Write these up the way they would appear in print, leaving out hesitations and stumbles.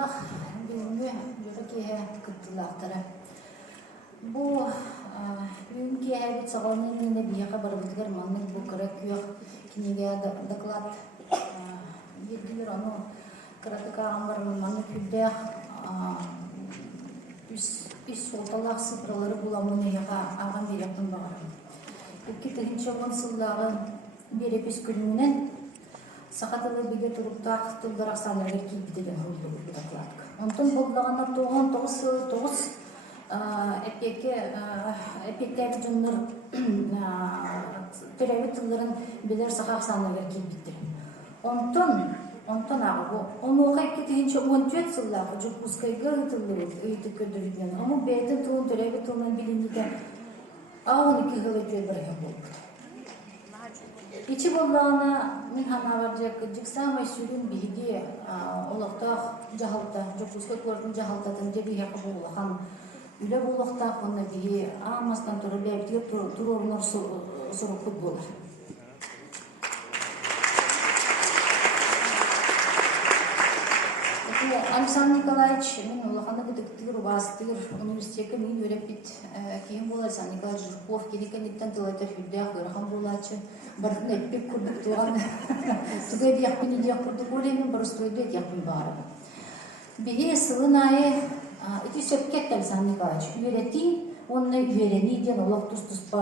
Сылдах бүгүнгү жора кие кыттылаактары. Бу бүгүн кие бит сагалны менде бияка барбытыгар маннык бу кырак күйөк кинеге доклад бирдилер аны кыратыка амбар маннык күддэх үс солталаак сыпралары буламын яка аган беректин багары. Икки тыгынча он сылдагы берепис күнүнен сахатылы биге туруктаак тылдарак санагер кийбитеген хулду докладка. Онтон боллагана 99 эпекке жуннур төрөбү тылдарын билер сахак санагер кийбиттер. Онтон агы онуга икки тыгынча 14 сылдагы жукускайга тылдары өйтүккөдүрүнөн. Ому бейтин тылын төрөбү тылын билиндиген ауны кыгылы төбөргө болду. Ичи боллағына мен хана баржак жиксамай сүрін биги олақтақ жағалта, жокускай көрдің жағалтатын жеби яқы болуған үлі болуқтақ оны биги амастан тұры бәбітер тұры орынар сұрықы болар. Александр Николаевич, мен олақаны күтіктігір, бастығыр университеті мен өреп бит кейін бол Александр Николаевич Журков, керекенеттен тылайтар хүлдәқ өріған болачы. Бардың әппек күрдік туған түгай дияқпен идияқ күрдік олеймен бір ұстойды дияқпен бағары. Беге сылын айы эти сөпкет Александр Николаевич үйреті, оны үйрені ден олақ тұс-тұспа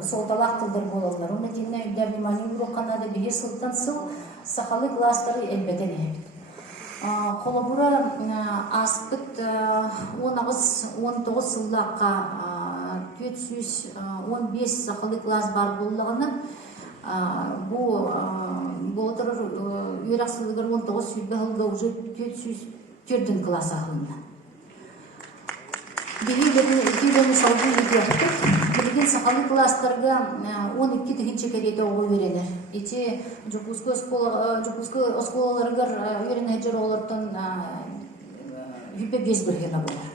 солталақ тылдар болалар. Оны дейіне үйдә внимание ұрыққанады беге сылтан сыл сақалы кластары әлбәтен әбет. Қолабыра аспыт 19 сылдаққа 415 сақалы класс бар болығына бұл отырыр үйрақ сылдығыр 19 сүйбе ғылға уже 404 класс ақылында. Бейгелерін салғы өтеқтік. Білген сақалы класстарға 12 тігінші кәдеті оғы өренер. Ете жүкізгі осколаларығыр өрен әджер олардың үйбе без біргені болар.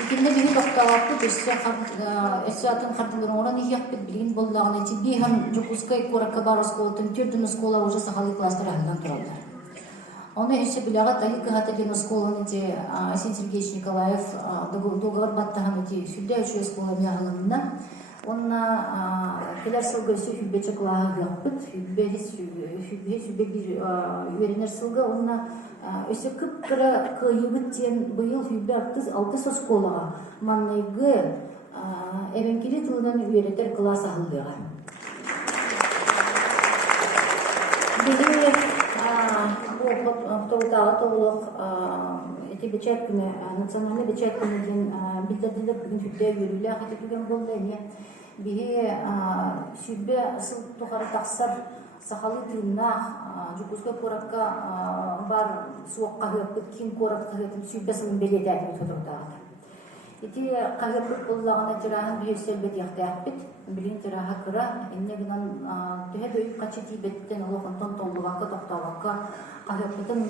Екінде бейгі доқталапты, өсі атын қартыларын оран ехек бет білген болдағын әте бейхін жүкізгі көракка бар осколатын түрдің оскола уже сақалы класстар әлден тұралдар. Оны еще біляға тайы кығаты ден осколаны де Асен Сергеевич Николаев договор баттаған өте сүлде үші оскола мияғылымына. Онына келер сылғы өсі хүббечі қылағы ғақпыт, хүббе бір үйерінер сылғы. Онына өсі күп бірі қиыбыттен бұйыл хүббе 6 осколаға маннайғы әбенкелі тылынан үйеретер класс ағылдыға. Тоғытағы тоғылық национальный бечет күніден білдірділер бүгін хүбде өрілі ақыты күген болды. Біге сүбе сыл тұқары тақсар сақалы түйіннақ жүкізгі қораққа бар суыққа ғөпкіт, кен қораққа ғөпкіт сүбе сылын беледі әдімі тұтырдағы. Эти қағырбыт болағына тирағын бүйесел бет яқты әқпет, білін тираға кыра, әнне гынан түхе дөйіп қачы тейбеттен олықынтон толығаққа, тоқталыққа қағырбытын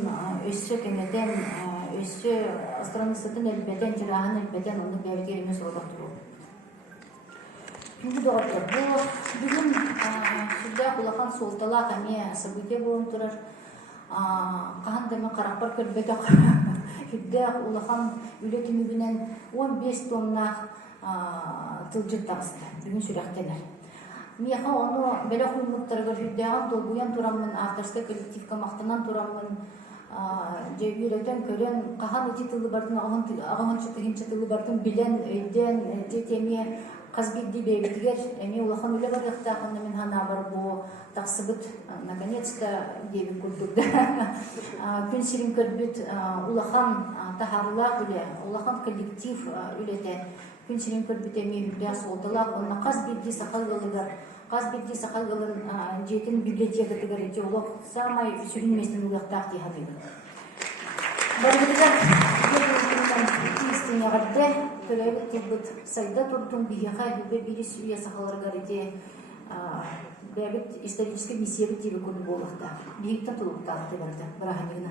өссі кемеден, өссі астранысытын әлбәден, тирағын әлбәден, оны бәбет еремес олық тұру. Күнгі доғаттыр. Бүгін сүрді құлақан солталақ әме сабыйте болын тұрар. Қаған дәмі қарақпар көрбеді хүдді ұлақан үлеті мүбінен 15 тоннақ тылжыт тағысты. Бүгін сүрәқтенер. Мияқа оны бәлі құймыттарғыр хүддіған долгуян тұрамын, авторскай коллективка мақтынан тұрамын, үйреттен көрен, қаған өте тылы бардың, ағаншы тығыншы тылы бардың білен, өйден, жетеме, қазбедді бейбітігер, әме ұлақан үлі бар яқтақ, оны мен хана бар бұл тақсыбыт, наконец-то дебін күлдірді. Күн сирин көрбіт ұлақан тахарылақ үлі, ұлақан коллектив үлеті, күн сирин көрбіт әме үлі солдылақ, оны қазбедді сақалғылығыр, қазбедді сақалғылын жетін библиотекатығыр ете ұлақ самай сүрінместің ұлақтақ дейхадығыр. Истинягарды төлөбүт тилбит сайда турдун бияха хүбе бири сүйе сахаларга рете бәбит исторический миссия бит тиби күн болуқта. Биіктен тұлықтағы тебарды, бірағанығына.